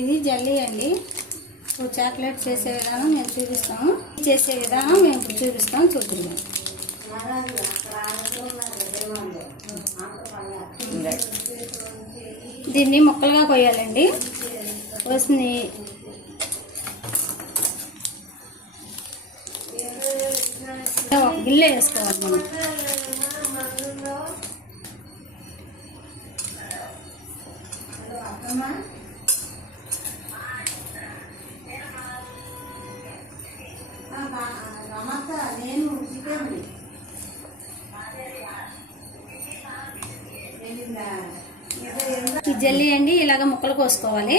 ఇది జల్లీ అండి. ఇప్పుడు చాక్లెట్ చేసే విధానం మేము చూపిస్తాము. చేసే విధానం మేము ఇప్పుడు చూపిస్తాం చూద్దాం దీన్ని ముక్కలుగా కొయ్యాలండి. కోసిని ఒక గిన్నె వేసుకోవాలి మనం. ఈ జల్లీ అండి ఇలాగ ముక్కలు కోసుకోవాలి.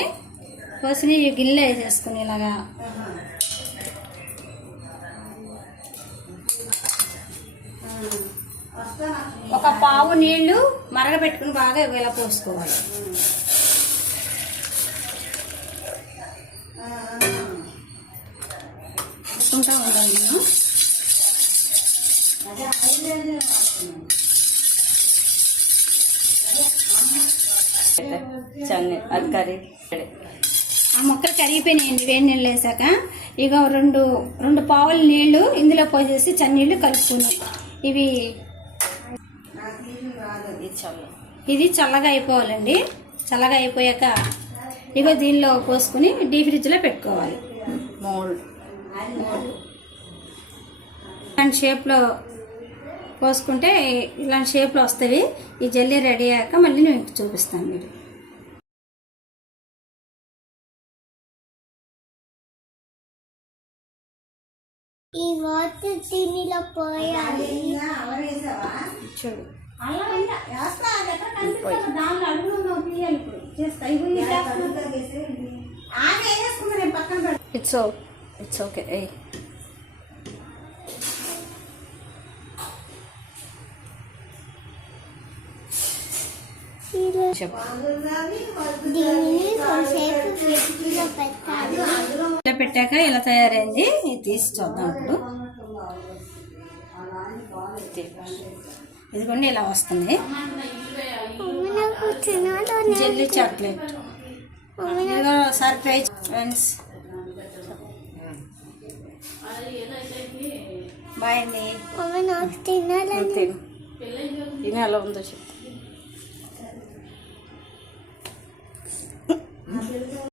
కోసి గిన్నెలో వేసేసుకుని ఇలాగా. ఒక పావు నీళ్ళు మరగబెట్టుకుని బాగా ఇలా పోసుకోవాలి ఉండాలి చన్ని అది కర్రీ. ఆ మొక్కలు కరిగిపోయినాయండి వేడి నీళ్ళు వేసాక. ఇక రెండు రెండు పావుల నీళ్ళు ఇందులో పోసేసి చన్నీళ్ళు కలుపుకున్నాం ఇవి ఇది చల్ల ఇది చల్లగా అయిపోవాలండి. చల్లగా అయిపోయాక ఇగో దీనిలో పోసుకుని డీ ఫ్రిడ్జ్లో పెట్టుకోవాలి. మోల్డ్. ఇలాంటి షేప్లో పోసుకుంటే ఇలాంటి షేప్లో వస్తాయి ఈ జల్లీ రెడీ అయ్యాక మళ్ళీ నేను మీకు చూపిస్తాను మీరు ఈ వాటర్ దీనిలో పోయాలి. చూడు. ఇట్స్ ఓ ఇట్స్ ఓకే ఏ ఇలా పెట్టాక ఇలా తయారైంది. తీసి చూద్దాం ఇప్పుడు. ఇదిగోండి ఇలా వస్తుంది. Jelly chocolate. సర్ప్రైజ్. ఫ్రెండ్స్. బాయింది తినాలి తిని. ఎలా ఉందో చెప్తాను